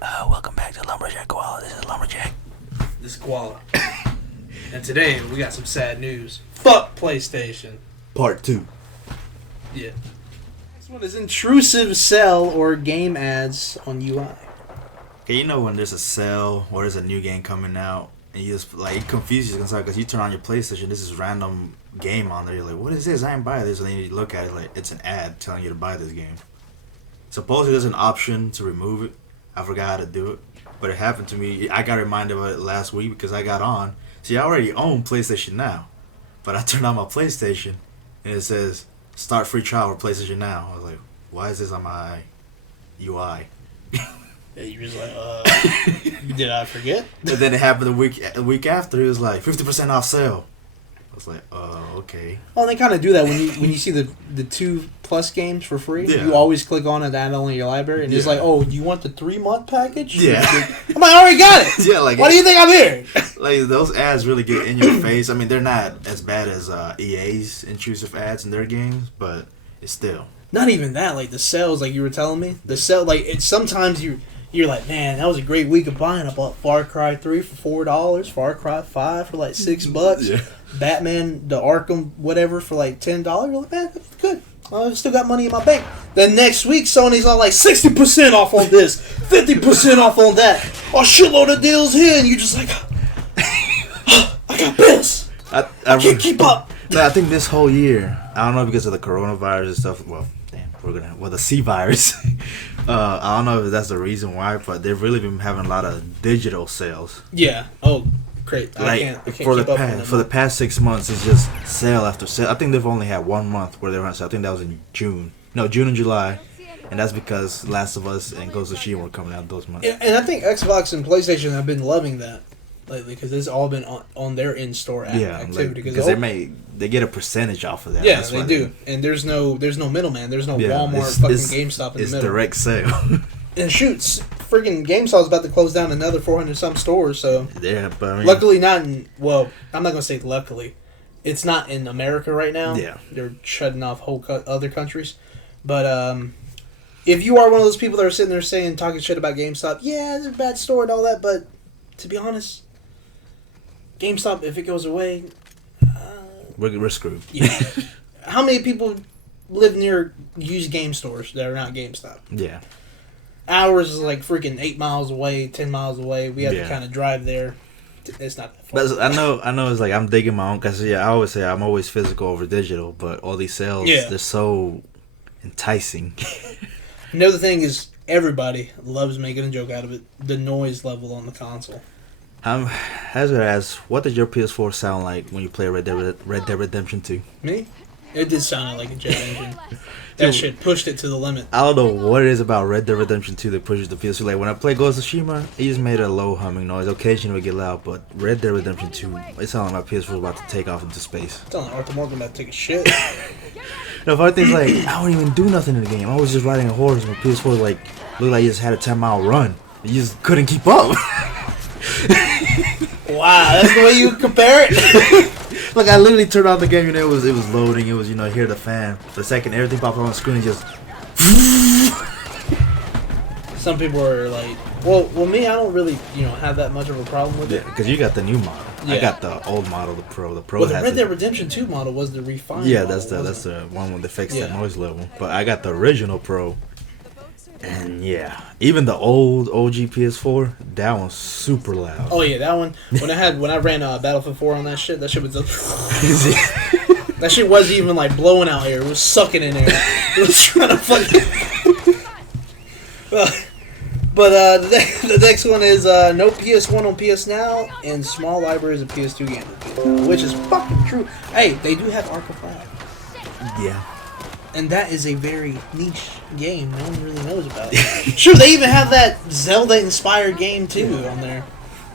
Welcome back to Lumberjack Koala. This is Lumberjack. This is Koala. And today we got some sad news. Fuck PlayStation. Part 2. Yeah. Next one is intrusive sell or game ads on UI. Okay, you know when there's a sale or there's a new game coming out and you just like it confuses you because you turn on your PlayStation, this is random game on there. You're like, what is this? I ain't buy this. And then you look at it like it's an ad telling you to buy this game. Supposedly there's an option to remove it. I forgot how to do it, but it happened to me. I got reminded of it last week because I got on. See, I already own PlayStation Now, but I turned on my PlayStation and it says start free trial for PlayStation Now. I was like, why is this on my UI? Yeah, you're just like, did I forget? And then it happened a week after. It was like 50% off sale. I was like, okay. Well, they kind of do that when you see the 2+ games for free. Yeah. You always click on it, add only your library, and it's like, oh, do you want the 3-month package? Yeah. I'm like, I already got it. Yeah, like why do you think I'm here? Like those ads really get in your face. I mean, they're not as bad as EA's intrusive ads in their games, but it's still. Not even that. Like the sales, like you were telling me, the sale. Like it's sometimes you're like, man, that was a great week of buying. I bought Far Cry 3 for $4, Far Cry 5 for like $6. Yeah. Batman, the Arkham, whatever, for like $10. You're like, man, that's good. I still got money in my bank. Then next week, Sony's on like 60% off on this, 50% off on that. A shitload of deals here, and you're just like, I got bills. I can't keep up. No, I think this whole year, I don't know because of the coronavirus and stuff. Well, damn, the C virus. I don't know if that's the reason why, but they've really been having a lot of digital sales. Yeah. Oh, great. Like I can't for keep up the past 6 months, it's just sale after sale. I think they've only had 1 month where they were on sale. I think that was in June and July, and that's because Last of Us and Ghost of Tsushima were coming out those months. And I think Xbox and PlayStation have been loving that lately because it's all been on their in-store activity. Because they get a percentage off of that. Yeah, they do. And there's no middleman. There's no Walmart, GameStop in the middle. It's direct sale. And shoots, freaking GameStop's about to close down another 400-some stores, so... Yeah, but I mean... Luckily not in... Well, I'm not going to say luckily. It's not in America right now. Yeah. They're shutting off whole other countries. But, if you are one of those people that are sitting there talking shit about GameStop, yeah, it's a bad store and all that, but to be honest, GameStop, if it goes away... We're screwed. Yeah. How many people live near used game stores that are not GameStop? Yeah. Ours is like freaking 8 miles away, 10 miles away. We have to kind of drive there. It's not that far. But I know it's like I'm digging my own, because I always say I'm always physical over digital, but all these sales, they're so enticing. Another thing is everybody loves making a joke out of it. The noise level on the console. As what did your PS4 sound like when you play Red Dead Redemption 2? Me? It did sound like a jet engine. That shit pushed it to the limit. I don't know what it is about Red Dead Redemption 2 that pushes the PS4. Like when I play Ghost of Tsushima, it just made a low humming noise. Occasionally it would get loud, but Red Dead Redemption 2, it sounded like my PS4 was about to take off into space. It's like Arthur Morgan about to take a shit. The funny thing's like, I don't even do nothing in the game. I was just riding a horse. My PS4 like looked like you just had a 10-mile run. You just couldn't keep up. Wow, that's the way you compare it? Look, I literally turned on the game and it was loading. It was, hear the fan. The second everything popped up on the screen and just... Some people are like, well, me, I don't really, have that much of a problem with it. Yeah, because you got the new model. Yeah. I got the old model, the Pro. The Pro. Well, the Red Dead Redemption 2 model was the refined. Yeah, model, that's the one with the fixed that noise level. But I got the original Pro. And yeah, even the old OG PS4, that one's super loud. Oh yeah, that one. When I ran Battlefield 4 on that shit was that shit wasn't even like blowing out air. It was sucking in air. It was trying to fucking. But the next one is no PS1 on PS Now and small libraries of PS2 games on PS Now, which is fucking true. Hey, they do have Arkham 5. Yeah. And that is a very niche game. No one really knows about it. Sure, they even have that Zelda-inspired game, too, on there.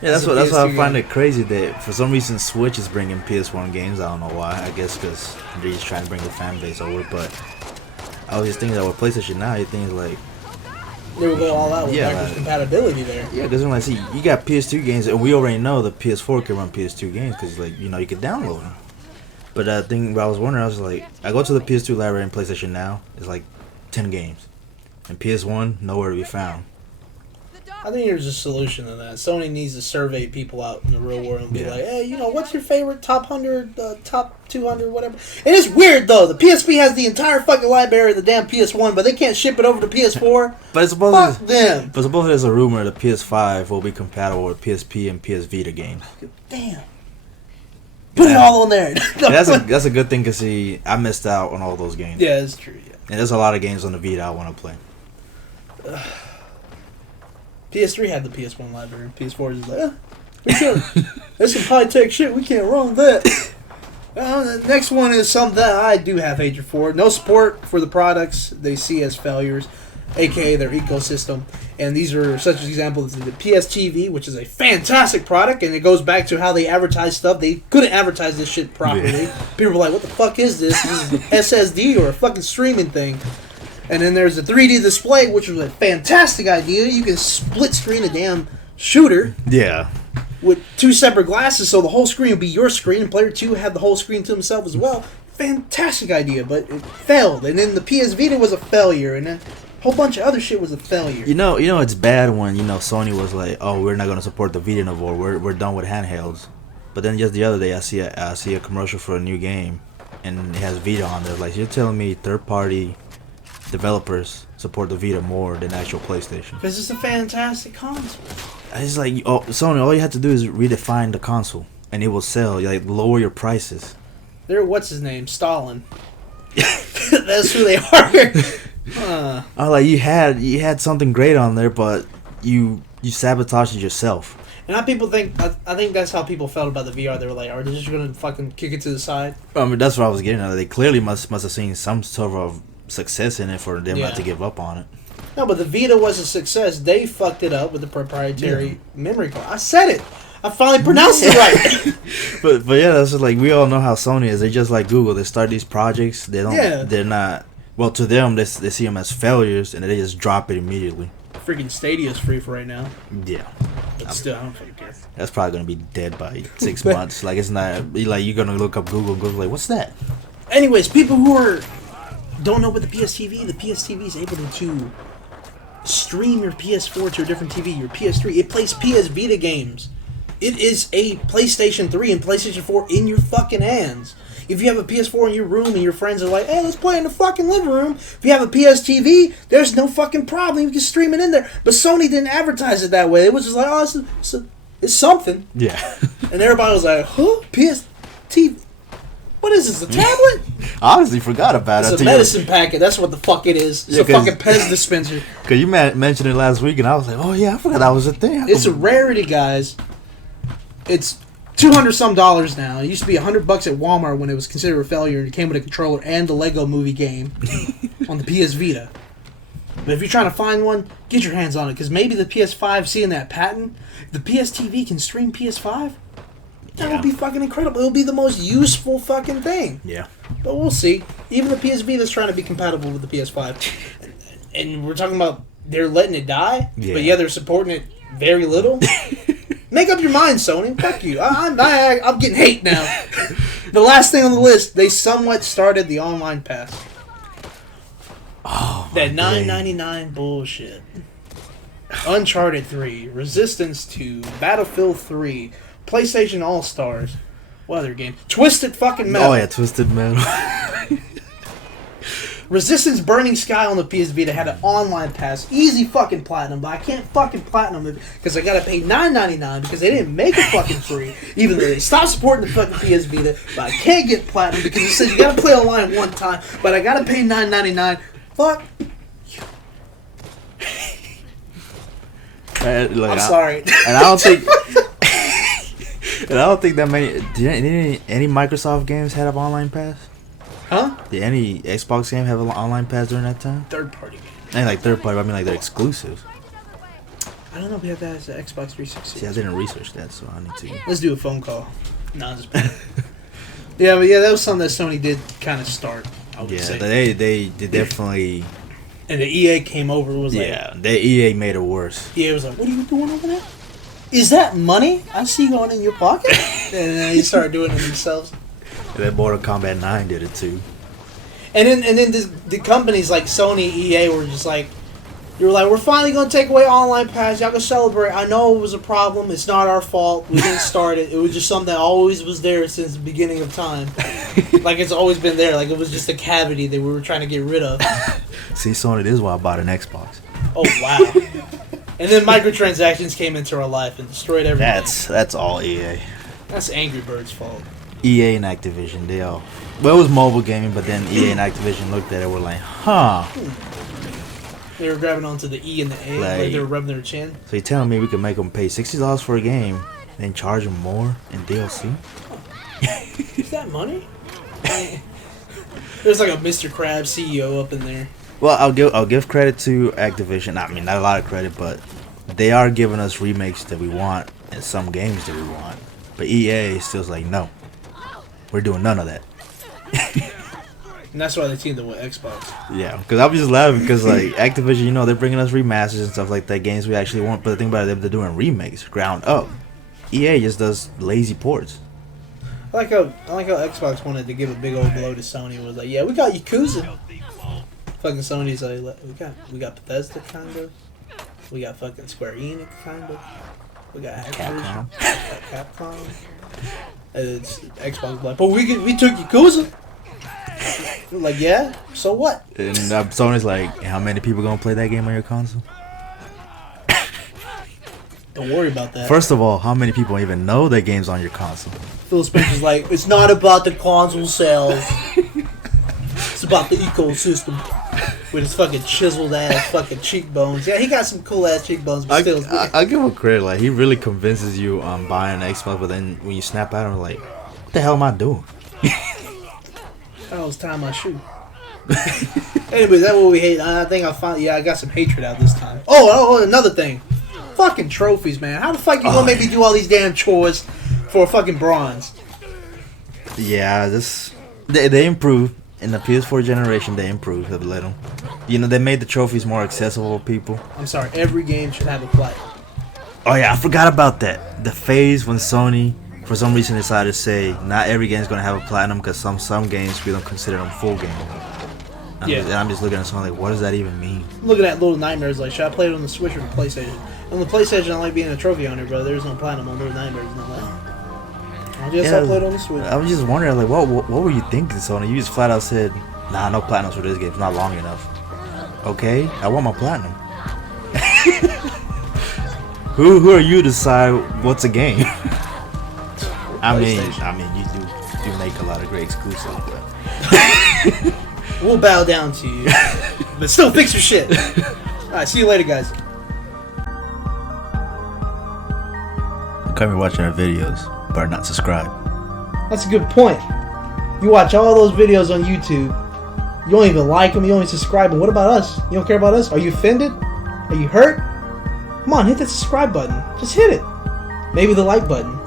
Yeah, that's why I find it crazy that, for some reason, Switch is bringing PS1 games. I don't know why. I guess because they're just trying to bring the fan base over. But I was just thinking that with PlayStation Now, you think, like... They would go all out with backwards compatibility there. Yeah, because when I see, you got PS2 games, and we already know the PS4 can run PS2 games, because, like, you can download them. But the thing I was wondering, I was like, I go to the PS2 library and PlayStation Now, it's like 10 games. And PS1, nowhere to be found. I think there's a solution to that. Sony needs to survey people out in the real world and be like, hey, what's your favorite top 100, top 200, whatever. It is weird, though. The PSP has the entire fucking library of the damn PS1, but they can't ship it over to PS4. But Fuck them. But supposedly there's a rumor the PS5 will be compatible with PSP and PS Vita games. Damn. Put it all on there. That's a good thing because I missed out on all those games. Yeah, it's true. Yeah. And there's a lot of games on the Vita I want to play. PS3 had the PS1 library. PS4 is like, that's some high-tech shit. We can't run that. The next one is something that I do have hatred for. No support for the products they see as failures, a.k.a. their ecosystem. And these are such as examples of the PS TV, which is a fantastic product, and it goes back to how they advertise stuff. They couldn't advertise this shit properly. Yeah. People were like, what the fuck is this? This is an SSD or a fucking streaming thing. And then there's the 3D display, which was a fantastic idea. You can split screen a damn shooter. Yeah. With two separate glasses, so the whole screen would be your screen, and player 2 had the whole screen to himself as well. Fantastic idea, but it failed. And then the PS Vita was a failure, and then a whole bunch of other shit was a failure. You know, it's bad when Sony was like, "Oh, we're not going to support the Vita no more. We're done with handhelds." But then just the other day, I see a commercial for a new game, and it has Vita on there. Like, you're telling me third-party developers support the Vita more than actual PlayStation? Because it's a fantastic console. It's like, Sony, all you have to do is redefine the console, and it will sell. You like lower your prices. What's his name? Stalin. That's who they are. Like you had something great on there, but you sabotaged it yourself. And people think, I think that's how people felt about the VR. They were like, are they just going to fucking kick it to the side? I mean, that's what I was getting at. They clearly must have seen some sort of success in it for them not to give up on it. No, but the Vita was a success. They fucked it up with the proprietary memory card. I said it. I finally pronounced it right. but yeah, that's just like, we all know how Sony is. They just like Google. They start these projects. They don't. Yeah. They're not. Well, to them, they see them as failures, and they just drop it immediately. Freaking Stadia is free for right now. Yeah. But still, I don't fucking care. That's probably gonna be dead by 6 months. Like, it's not like you're gonna look up Google and go like, what's that? Anyways, people who don't know about the PS TV is able to stream your PS4 to a different TV, your PS3. It plays PS Vita games. It is a PlayStation 3 and PlayStation 4 in your fucking hands. If you have a PS4 in your room and your friends are like, hey, let's play in the fucking living room. If you have a PS TV, there's no fucking problem. You can stream it in there. But Sony didn't advertise it that way. It was just like, oh, it's something. Yeah. And everybody was like, huh? PS TV? What is this, a tablet? I honestly forgot about it. It's a medicine packet. That's what the fuck it is. It's a fucking Pez dispenser. Because you mentioned it last week, and I was like, oh, yeah, I forgot that was a thing. It's a rarity, guys. It's $200-some now. It used to be $100 at Walmart when it was considered a failure, and it came with a controller and the Lego Movie game on the PS Vita. But if you're trying to find one, get your hands on it, because maybe the PS5, seeing that patent, the PS TV can stream PS5. That would be fucking incredible. It would be the most useful fucking thing. Yeah. But we'll see. Even the PS Vita's trying to be compatible with the PS5. And we're talking about they're letting it die, but they're supporting it very little. Make up your mind, Sony. Fuck you. I'm getting hate now. The last thing on the list, they somewhat started the online pass. Oh, that $9.99 bullshit. Uncharted 3, Resistance 2, Battlefield 3, PlayStation All-Stars. What other game? Twisted fucking Metal. Oh, yeah, Twisted Metal. Resistance Burning Sky on the PS Vita had an online pass. Easy fucking platinum, but I can't fucking platinum it because I gotta pay $9.99 because they didn't make it fucking free. Even though they stopped supporting the fucking PS Vita, but I can't get platinum because it says you gotta play online one time, but I gotta pay $9.99. Fuck you. I'm sorry. And I don't think... And I don't think that many... Did any Microsoft games have online pass? Huh? Did any Xbox game have an online pass during that time? Third-party game. And like third-party, I mean like they're exclusives. I don't know if we have that as an Xbox 360. See, I didn't research that, so I need to... Let's do a phone call. No, just... Yeah, but that was something that Sony did kind of start, I would say. They definitely... And the EA came over and was like... Yeah, the EA made it worse. EA was like, what are you doing over there? Is that money? I see going in your pocket. And then they started doing it themselves. And then Mortal Kombat 9 did it too. And then the companies like Sony, EA were just like, You were like, we're finally going to take away online pass. Y'all can celebrate. I know it was a problem. It's not our fault. We didn't start it. It was just something that always was there since the beginning of time. Like, it's always been there. Like, it was just a cavity that we were trying to get rid of. See, Sony, this is why I bought an Xbox. Oh, wow. And then microtransactions came into our life and destroyed everything. That's all EA. That's Angry Birds' fault. EA and Activision, they all... Well, it was mobile gaming, but then EA and Activision looked at it, were like, huh. They were grabbing onto the E and the A, like they were rubbing their chin. So you're telling me we could make them pay $60 for a game, then charge them more in DLC? Is that money? There's like a Mr. Krabs CEO up in there. Well, I'll give credit to Activision. I mean, not a lot of credit, but they are giving us remakes that we want and some games that we want. But EA still's like, no, we're doing none of that. And that's why they teamed up with Xbox. Yeah, because I was just laughing because like Activision, you know, they're bringing us remasters and stuff like that, games we actually want. But the thing about it, they're doing remakes, ground up. EA just does lazy ports. I like how Xbox wanted to give a big old blow to Sony. It was like, yeah, we got Yakuza. Fucking Sony's like, we got Bethesda kind of. We got fucking Square Enix kind of. We got Activision. Capcom. It's Xbox like, but we took Yakuza. Like, yeah, so what? And Sony's like, how many people gonna play that game on your console? Don't worry about that. First of all, how many people even know that game's on your console? Phil Spencer's like, it's not about the console sales. It's about the ecosystem. With his fucking chiseled ass fucking cheekbones. Yeah, he got some cool ass cheekbones, but still. I give him credit. Like, he really convinces you on buying an Xbox, but then when you snap out of him, like, what the hell am I doing? I was tying my shoe. Anyways, that's what we hate. I think I got some hatred out this time. Oh, another thing. Fucking trophies, man. How the fuck you gonna make me do all these damn chores for a fucking bronze? Yeah, they improved. In the PS4 generation, they improved a little. You know, they made the trophies more accessible to people. I'm sorry, every game should have a platinum. Oh yeah, I forgot about that. The phase when Sony, for some reason, decided to say not every game is going to have a platinum because some games we don't consider them full games. And I'm just looking at something like, what does that even mean? I'm looking at Little Nightmares like, should I play it on the Switch or the PlayStation? On the PlayStation, I like being a trophy hunter, bro. There's no platinum on Little Nightmares. No way. I played on the Switch. I was just wondering, like, what were you thinking, Sony? You just flat out said, nah, no platinums for this game. It's not long enough. Okay, I want my platinum. Who are you to decide what's a game? I mean, you do make a lot of great exclusives, but we'll bow down to you, but still fix your shit. All right, see you later, guys. Come here watching our videos, but not subscribe. That's a good point. You watch all those videos on YouTube. You don't even like them. You don't even subscribe. And what about us? You don't care about us? Are you offended? Are you hurt? Come on, hit that subscribe button. Just hit it. Maybe the like button.